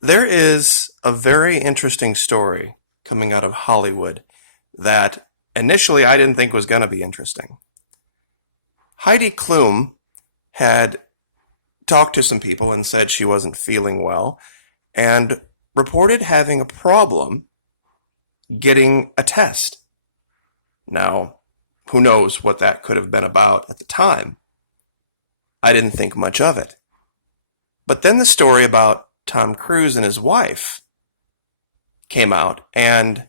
There is a very interesting story coming out of Hollywood that initially I didn't think was going to be interesting. Heidi Klum had talked to some people and said she wasn't feeling well and reported having a problem getting a test. Now, who knows what that could have been about at the time? I didn't think much of it. But then the story about Tom Cruise and his wife came out, and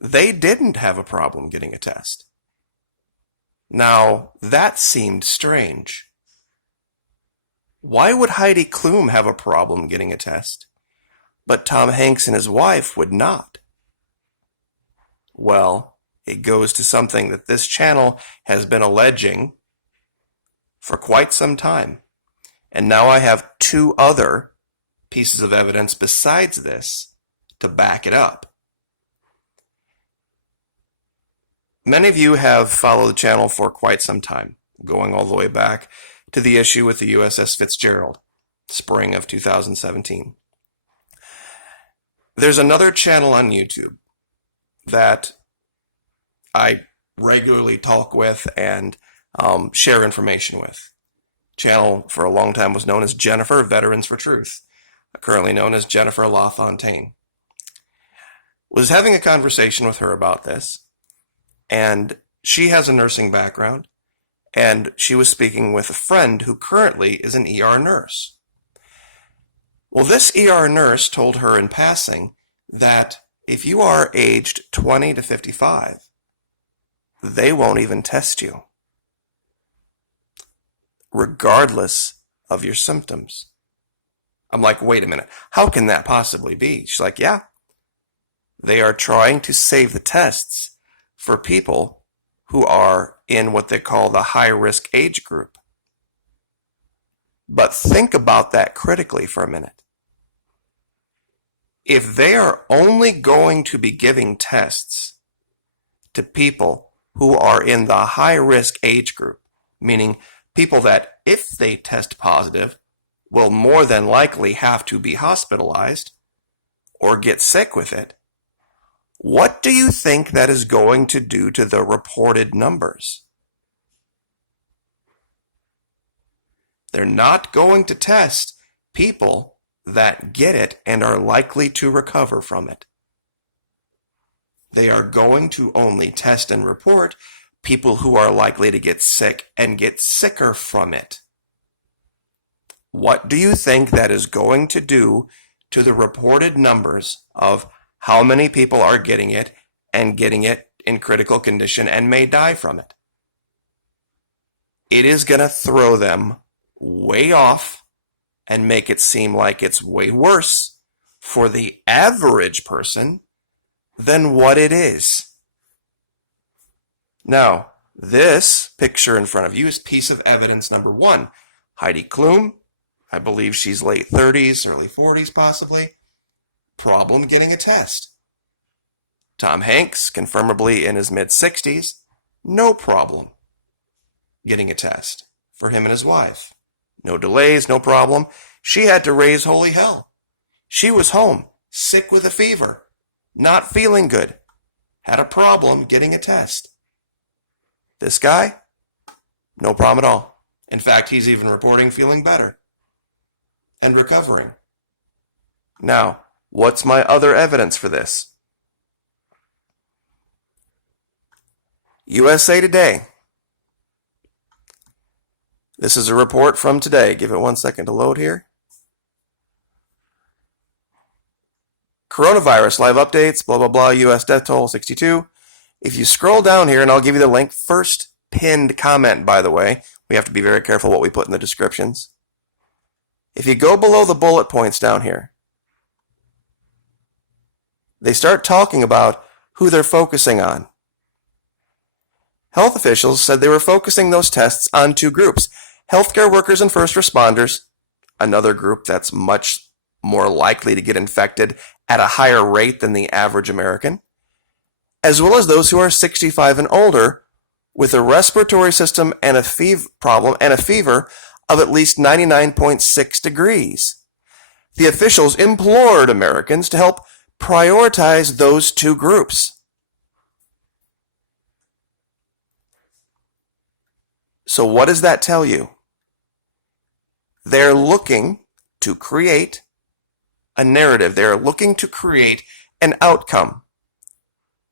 they didn't have a problem getting a test. Now, that seemed strange. Why would Heidi Klum have a problem getting a test, but Tom Hanks and his wife would not? Well, it goes to something that this channel has been alleging for quite some time. And now I have two other pieces of evidence besides this to back it up. Many of you have followed the channel for quite some time, going all the way back to the issue with the USS Fitzgerald, spring of 2017. There's another channel on YouTube that I regularly talk with and share information with. Channel for a long time was known as Jennifer Veterans for Truth, currently known as Jennifer LaFontaine. Was having a conversation with her about this, and she has a nursing background, and she was speaking with a friend who currently is an ER nurse. Well, this ER nurse told her in passing that if you are aged 20 to 55, they won't even test you, regardless of your symptoms. I'm like, wait a minute, how can that possibly be? She's like, yeah, they are trying to save the tests for people who are in what they call the high-risk age group. But think about that critically for a minute. If they are only going to be giving tests to people who are in the high-risk age group, meaning people that, if they test positive, will more than likely have to be hospitalized or get sick with it, what do you think that is going to do to the reported numbers? They're not going to test people that get it and are likely to recover from it. They are going to only test and report people who are likely to get sick and get sicker from it. What do you think that is going to do to the reported numbers of how many people are getting it and getting it in critical condition and may die from it? It is going to throw them way off and make it seem like it's way worse for the average person than what it is. Now, this picture in front of you is piece of evidence number one. Heidi Klum, I believe she's late 30s, early 40s possibly, problem getting a test. Tom Hanks, confirmably in his mid-60s, no problem getting a test for him and his wife. No delays, no problem. She had to raise holy hell. She was home, sick with a fever, not feeling good, had a problem getting a test. This guy, no problem at all. In fact, he's even reporting feeling better and recovering. Now, what's my other evidence for this? USA Today. This is a report from today. Give it 1 second to load here. Coronavirus live updates, blah, blah, blah, US death toll 62. If you scroll down here, and I'll give you the link, first pinned comment, by the way. We have to be very careful what we put in the descriptions. If you go below the bullet points down here, they start talking about who they're focusing on. Health officials said they were focusing those tests on two groups: healthcare workers and first responders, another group that's much more likely to get infected at a higher rate than the average American, as well as those who are 65 and older with a respiratory system and a fever problem and a fever of at least 99.6 degrees. The officials implored Americans to help prioritize those two groups. So what does that tell you? They're looking to create a narrative. They're looking to create an outcome.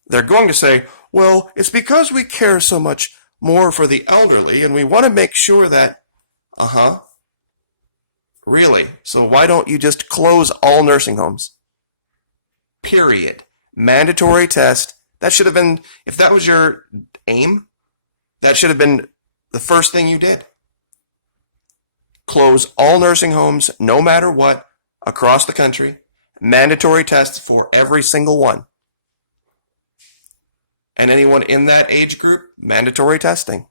They're going to say, well, it's because we care so much more for the elderly and we want to make sure that, really? So why don't you just close all nursing homes? Period. Mandatory test. That should have been, if that was your aim, that should have been the first thing you did. Close all nursing homes, no matter what, across the country. Mandatory tests for every single one. And anyone in that age group, mandatory testing.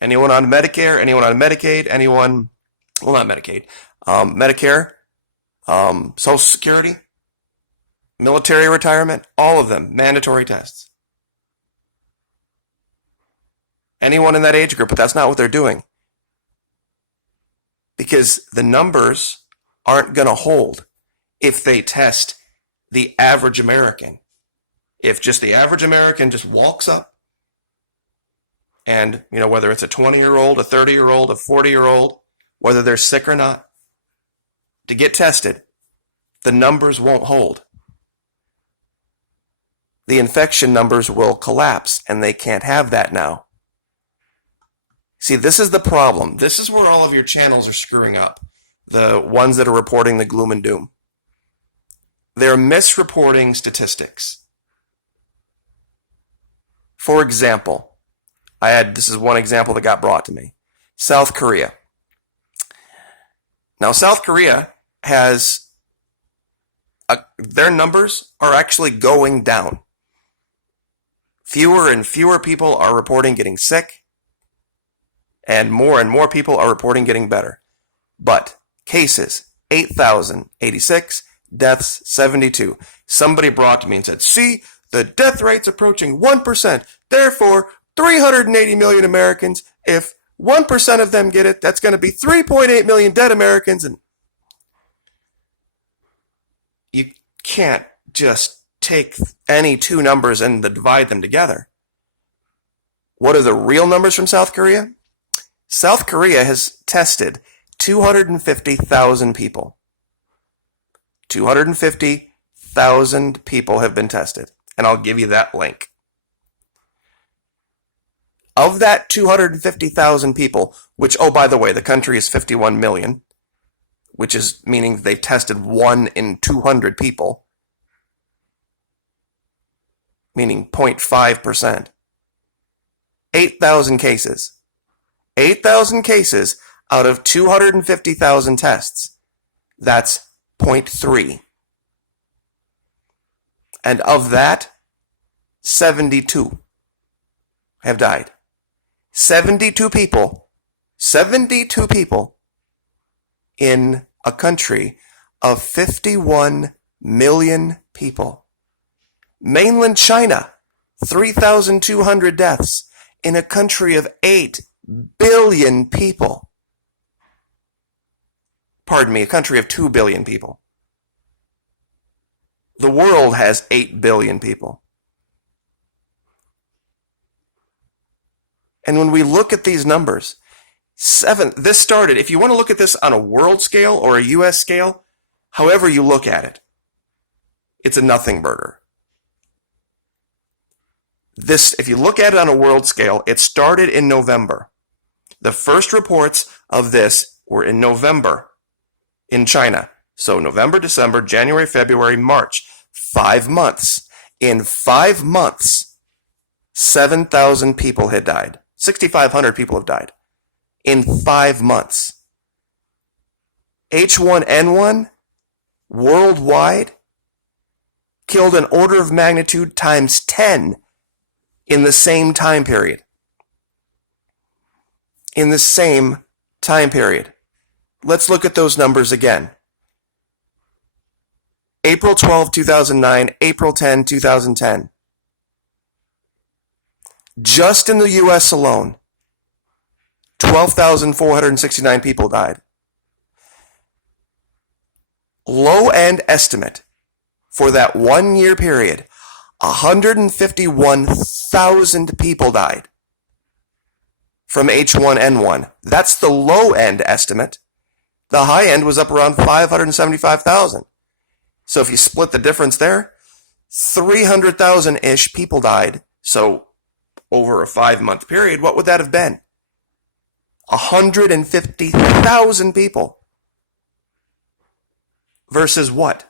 Anyone on Medicare, anyone on Medicaid, anyone, well, not Medicaid, Medicare, Social Security, military retirement, all of them, mandatory tests. Anyone in that age group, but that's not what they're doing. Because the numbers aren't going to hold if they test the average American. If just the average American just walks up and, whether it's a 20-year-old, a 30-year-old, a 40-year-old, whether they're sick or not, to get tested, the numbers won't hold. The infection numbers will collapse, and they can't have that now. See, this is the problem. This is where all of your channels are screwing up. The ones that are reporting the gloom and doom. They're misreporting statistics. For example, this is one example that got brought to me. South Korea. Now, South Korea has, their numbers are actually going down. Fewer and fewer people are reporting getting sick, and more people are reporting getting better. But cases, 8,086, deaths, 72. Somebody brought to me and said, see, the death rate's approaching 1%. Therefore, 380 million Americans, if 1% of them get it, that's going to be 3.8 million dead Americans. And you can't just take any two numbers and divide them together. What are the real numbers from South Korea? South Korea has tested 250,000 people. 250,000 people have been tested. And I'll give you that link. Of that 250,000 people, which, oh, by the way, the country is 51 million, which is meaning they've tested 1 in 200 people, meaning 0.5%. 8,000 cases. 8,000 cases out of 250,000 tests. That's 0.3. And of that, 72 have died. 72 people in a country of 51 million people. Mainland China, 3,200 deaths in a country of 8 billion people. Pardon me, a country of 2 billion people. The world has 8 billion people. And when we look at these numbers, this started, if you want to look at this on a world scale or a US scale, however you look at it, it's a nothing burger. If you look at it on a world scale, it started in November. The first reports of this were in November in China. So November, December, January, February, March. 5 months. In 5 months, 7,000 people had died. 6,500 people have died. In 5 months. H1N1 worldwide killed an order of magnitude times 10 in the same time period. In the same time period. Let's look at those numbers again. April 12, 2009, April 10, 2010. Just in the US alone, 12,469 people died. Low-end estimate for that 1 year period, 151,000 people died from H1N1. That's the low-end estimate. The high end was up around 575,000. So if you split the difference there, 300,000-ish people died. So over a 5-month period, what would that have been? 150,000 people. Versus what?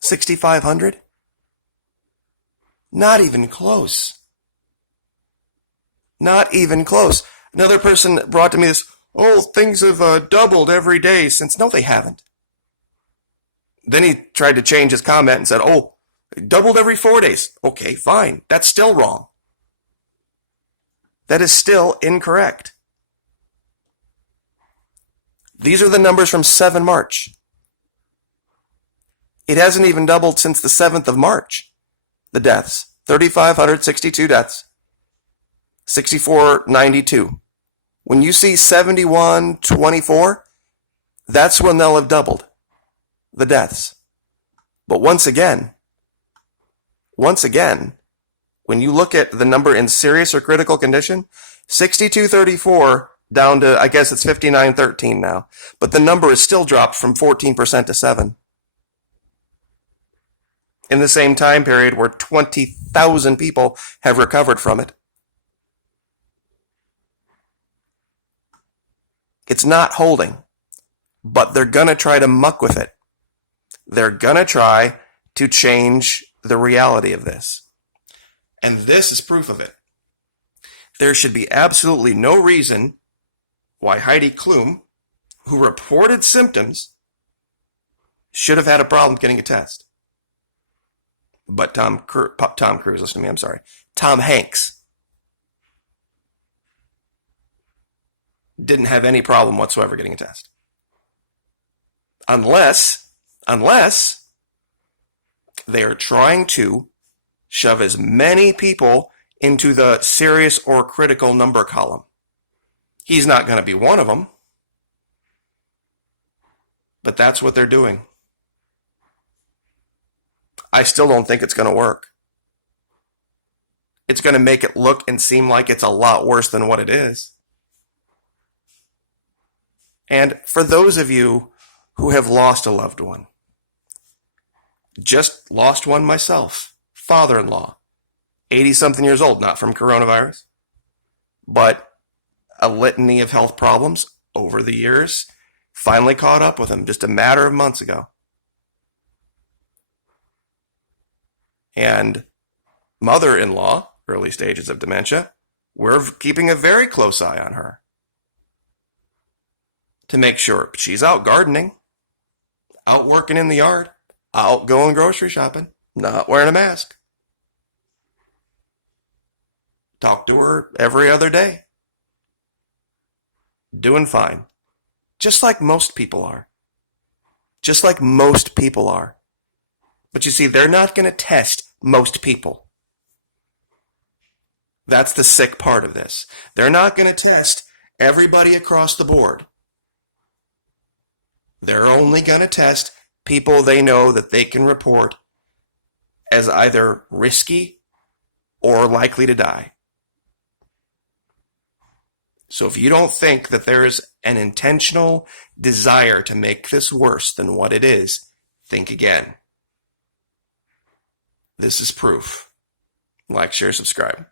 6,500? Not even close. Not even close. Another person brought to me this, things have doubled every day since. No, they haven't. Then he tried to change his comment and said, doubled every 4 days. Okay, fine. That's still wrong. That is still incorrect. These are the numbers from 7 March. It hasn't even doubled since the 7th of March. The deaths. 3,562 deaths. 6,492. When you see 7,124, that's when they'll have doubled the deaths. But once again, when you look at the number in serious or critical condition, 6,234 down to, I guess it's 5,913 now. But the number is still dropped from 14% to 7%. In the same time period where 20,000 people have recovered from it. It's not holding, but they're going to try to muck with it. They're going to try to change the reality of this. And this is proof of it. There should be absolutely no reason why Heidi Klum, who reported symptoms, should have had a problem getting a test. But Tom Cruise, listen to me, I'm sorry. Tom Hanks didn't have any problem whatsoever getting a test. Unless they are trying to shove as many people into the serious or critical number column. He's not going to be one of them. But that's what they're doing. I still don't think it's going to work. It's going to make it look and seem like it's a lot worse than what it is. And for those of you who have lost a loved one, just lost one myself, father-in-law, 80-something years old, not from coronavirus, but a litany of health problems over the years, finally caught up with him just a matter of months ago. And mother-in-law, early stages of dementia, we're keeping a very close eye on her to make sure she's out gardening, out working in the yard, out going grocery shopping, not wearing a mask. Talk to her every other day. Doing fine. Just like most people are. Just like most people are. But you see, they're not going to test most people. That's the sick part of this. They're not going to test everybody across the board. They're only going to test people they know that they can report as either risky or likely to die. So if you don't think that there's an intentional desire to make this worse than what it is, think again. This is proof. Like, share, subscribe.